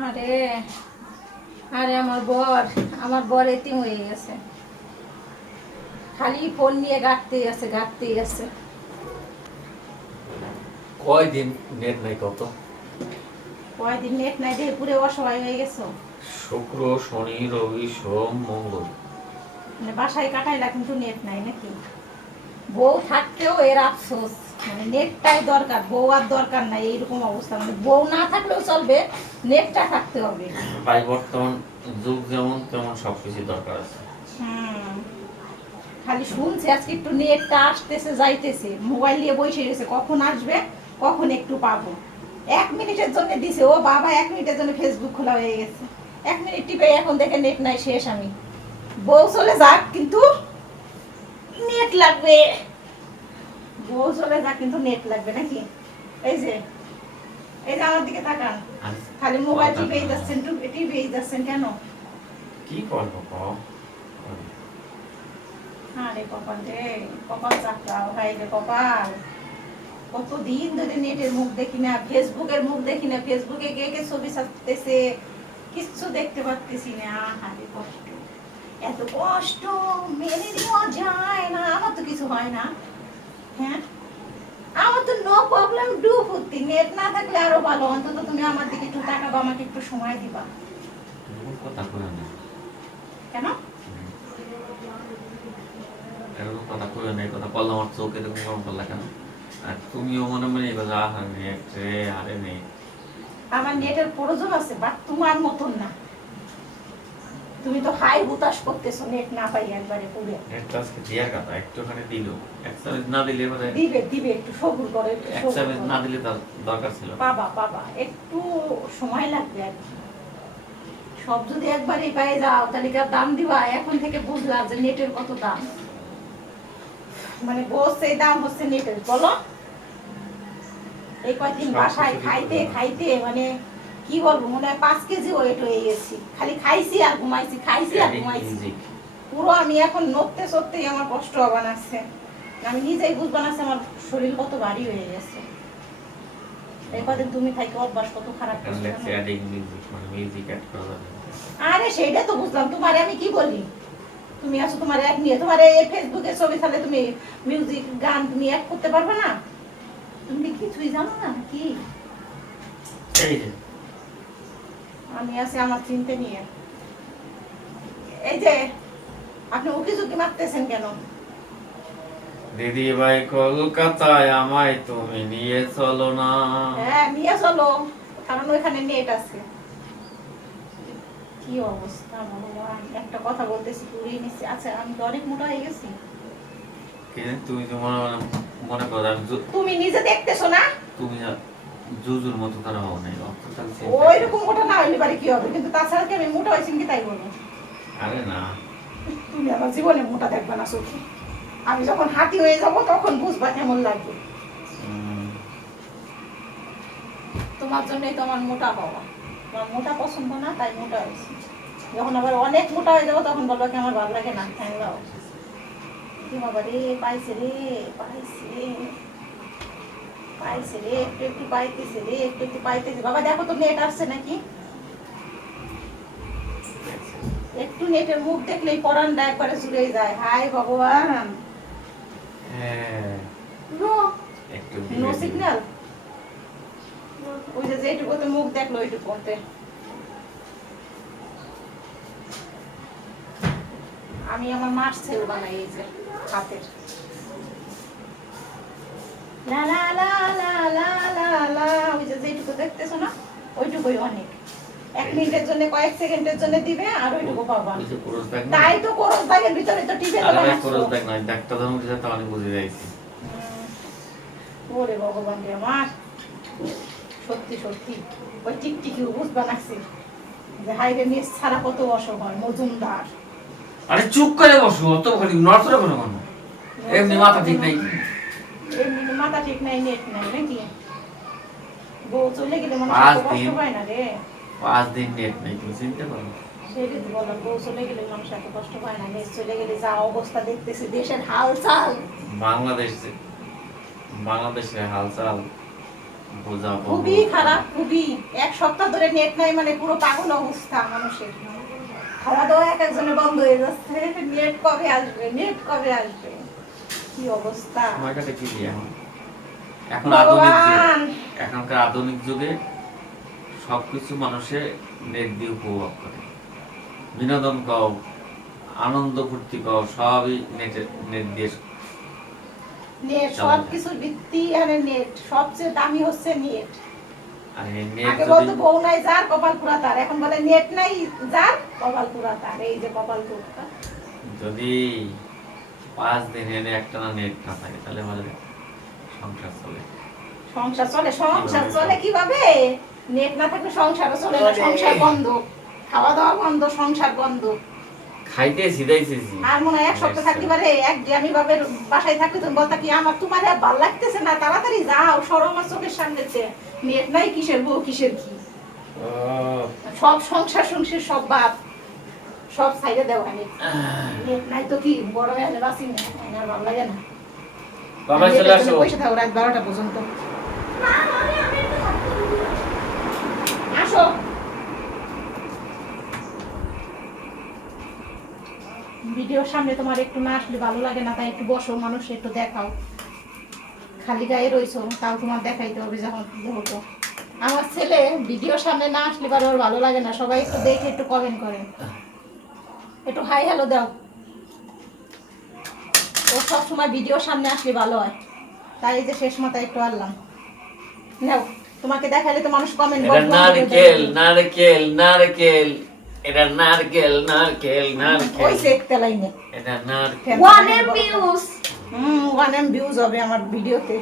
আরে আরে আমার বর এতিম হয়ে গেছে। খালি ফোন নিয়ে ঘাটতেই আছে। কয়দিন নেট নাই কত? কয়দিন নেট নাই দেখে পুরো অসহায় হয়ে গেছো। শুক্র, শনি, রবি, সোম, মঙ্গল। মানে বাসায় কাটাইলা কিন্তু নেট নাই নাকি? বউ থাকতেও এর আফসোস, মানে নেটটাই দরকার, বউ আর দরকার নাই এইরকম অবস্থা। মানে বউ না থাকলেও চলবে, নেটটা থাকতে হবে। ভাই বর্তমান যুগ যেমন তেমন সবকিছু দরকার আছে। হুম, খালি শুনছে আজকে একটু নেটটা আসতেছে যাইতেছে, মোবাইল নিয়ে বসে রয়েছে, কখন আসবে কখন একটু পাবো। 1 মিনিটের জন্য দিছে, ও বাবা 1 মিনিটের জন্য ফেসবুক খোলা হয়ে গেছে। 1 মিনিট টিপে এখন দেখে নেট নাই, শেষ। আমি বউ চলে যাক কিন্তু নেট লাগবে, বউ চলে যাক কিন্তু নেট লাগবে নাকি? এই যে এই যে আমার দিকে তাকান, খালি মোবাইল টিপেই যাচ্ছেন, টিপেই যাচ্ছেন কেন? কি করবো কও? আরে কপাল রে, কপাল চাকরাও ভাই রে কপাল। কতদিন ধরে নেটের মুখ দেখি না, ফেসবুকের মুখ দেখি না, ফেসবুকে কে কে ছবি ছাড়তেছে কিচ্ছু দেখতে পারতেছি না। আরে কষ্ট, এত কষ্ট মেনে নেওয়া যায় না। আমার তো কিছু হয় না, হ্যাঁ আমার তো নো প্রবলেম ডু ফুর্তি। নেট না থাকলে আরো ভালো, অন্তত তুমি আমার দিকে একটু তাকাবা, আমাকে একটু সময় দিবা। এরকম কথা কইও না। কেন? এরকম কথা কইও না, এই কথা বললে আমার চোখ এরকম গরম করলা কেন? আর তুমিও মনে মনে এই কথা আহার নেট রে, আরে নেট। আমার নেটের প্রয়োজন আছে, বাট তোমার মতন না। তুমি তো হাই হুতাশ করতেছো নেট না পাই একবারে পুরো। নেটটা আজকে দিয়ার কথা, একটুখানি দিল। এক সার্ভিস না দিলে এবারে দিবে দিবে, একটু সবুর করো, একটু এক সবুর সার্ভিস করো। না দিলে তার দরকার ছিল। পাবা পাবা, একটু সময় লাগবে আর কি। সব যদি একবারই পেয়ে যাও তাহলে কি আর দাম দিবা? এখন থেকে বুঝলা যে নেটের কত দাম। মানে গোস এই দাম হচ্ছে নেটের, বলো। এই কয়েকদিন বাসায় খাইতে খাইতে মানে কি বলবো, মনে হয় 5 কেজি ওয়েট হয়ে গেছি। খালি খাইছি আর ঘুমাইছি, খাইছি আর ঘুমাইছি। পুরো আমি এখন নড়তে চড়তেই আমার কষ্ট হবার আছে। আমি নিজেই বুঝবা না আমার শরীর কত ভারী হয়ে গেছে। এই কদিন তুমি থাকি অভ্যাস কত খারাপ করছো। আরে সেইটা তো বুঝলাম, তোমারে আমি কি বলি, তুমি আছো তোমার এক নিয়ে, তোমার এই ফেসবুকে ছবি ছাড়লে তুমি মিউজিক গান তুমি অ্যাড করতে পারবে না? তুমি কিছুই জানো না কি? আমি আছি আমার চিন্তা নিয়ে। এই যে আপনি উকি ঝুঁকি মারতেছেন কেন? দিদি ভাই কলকাতায় আমায় তুমি নিয়ে চলো না। হ্যাঁ নিয়ে চলো, কারণ ওইখানে নেট আছে। কি অবস্থা ভগবান, একটা কথা বলতেছি পুরিয়ে নিচ্ছি। আচ্ছা আমি তো অনেক মোটা হয়ে গেছি। তুমি তো মনে মনে করো তুমি নিজে দেখতেছো না? তুমি জুজুর মতো তারা হও নাই। ওইরকম মোটা না হইলে পারে কি হবে, কিন্তু তাছাড়া কি আমি মোটা হয়েছি কি তাই বলো? আরে না, তুমি আমার জীবনে মোটা দেখবে না চোখে। আমি যখন হাতি হয়ে যাব তখন বুঝবা কেমন লাগবে। তোমার জন্যই তো আমার মোটা হওয়া। আমার মোটা পছন্দ না, তাই মোটা হয়েছি। যখন আবার অনেক মোটা হয়ে যাবো তখন বলবো কি আমার ভালো লাগে না, ফ্যান দাও। কি বাবা রে, পাইছে রে, পাইছে পাইছে রে, একটু একটু পাইতেছে রে, একটু একটু পাইতেছে। বাবা দেখো তো নেট আসছে নাকি? একটু নেটের মুখ দেখলেই পরানটা একবারে জুড়ে যায়। হাই ভগবান, হ্যাঁ নো একটু নো সিগন্যাল। ওই যে যেটুকুতে মুখ দেখলো ওইটুকুতে। আমি আমার মাছ ছেল বানাই এই যে হাতের। লা লা লা লা লা লা লা, ওই যে যেটুকু দেখতেছো না ওইটুকুই অনেক। 1 মিনিটের জন্য কয়েক সেকেন্ডের জন্য দিবে আর ওইটুকু পাবা। তাই তো করস ব্যাগের ভিতরে তো টিপে দেবা না। করস ব্যাগ নাই, ডাক্তার ধরুন দিতে তো আমি বুঝে যাইছি। ওরে ভগবান রে আমার, সত্যি সত্যি ওই টিকটিকি বুঝবা লাগছে যে হাইরে মেস ছাড়া কত অসহায় মজুমদার। আরে চুপ করে বসো, অত খালি নড়চড় করে কেন? এমনি মাথা ঠিক নাই। এমনি মাথা ঠিক নাই, নেট নাই নাকি? বউ চলে গেলে মানুষ কষ্ট পায় না রে। 5 দিন নেট নাই, তুমি চিন্তা করো। সেটাই তো বললাম, বউ চলে গেলে মানুষ এত কষ্ট পায় না। নেট চলে গেলে যা অবস্থা দেখতেছি দেশের হালচাল। বাংলাদেশের হালচাল বোঝা খুবই খারাপ, খুবই। এক সপ্তাহ ধরে নেট নাই মানে পুরো পাগল অবস্থা মানুষের। খাওয়া দাওয়া এক একজনের বন্ধ হয়ে যাচ্ছে, নেট কবে আসবে, নেট কবে আসবে, কি অবস্থা। সময়টা কি দিয়ে এখন আধুনিক যুগ, ভগবান। এখনকার আধুনিক যুগে সবকিছু মানুষের নেট দিয়ে উপভোগ করে, বিনোদন কও, আনন্দ ফুর্তি কও, সবই নেট দিয়ে। নেট সব কিছুর ভিত্তি এখানে নেট, সবচেয়ে দামি হচ্ছে নেট। আর এই নেট আগে যদি বলতো বউ নাই যার কপাল পুরা তার, এখন বলে নেট নাই যার কপাল পুরা তার। এই যে কপাল পুরা, যদি 5 দিন এনে একটানা নেট না থাকে তাহলে বলে সংসার চলে। সংসার চলে, সংসার চলে কিভাবে? নেট না থাকলে সংসারও চলে না, সংসার বন্ধ, খাওয়া দাওয়া বন্ধ, সংসার বন্ধ। খাইতে সিধাইছি আর মনে হয় এক সপ্তাহ থাকতে পারে, একঘেয়েমি ভাবে বাসায় থাকলে তুমি বলতা কি আমার তোমার আর ভালো লাগতেছে না, তাড়াতাড়ি যাও, সরো আমার চোখের সামনেতে। নেট নাই কিসের বউ কিসের কি, সব সংসার সংসার সব বাদ, সব সাইডে দেওয়া। নেট নাই তো কি বড় হয়ে বাঁচি না, আমার ভালো লাগে না। বাবা চলে আসো। পয়সা থাকো রাত 12টা পর্যন্ত। আসো। ভিডিওর সামনে তোমার একটু না আসলে ভালো লাগে না, তাই একটু বসো, মানুষ একটু দেখাও। খালি গায়ে রইছো, তাও তোমার দেখাইতে হবে যখন যেহেতু। আমার ছেলে ভিডিওর সামনে না আসলে পারে ওর ভালো লাগে না, সবাই একটু দেখে একটু কমেন্ট করেন, একটু হাই হ্যালো দাও। ও সবসময় ভিডিওর সামনে আসলে ভালো হয়, তাই এই যে শেষ মাথায় একটু আনলাম। নাও, তোমাকে দেখালে তো মানুষ কমেন্ট এটা নারকেল নারকেল নারকেল, এটা নারকেল নারকেল নারকেল, ওই সেক তেলাই নে। এটা নারকেল। 1M ভিউজ হবে আমার ভিডিওতে।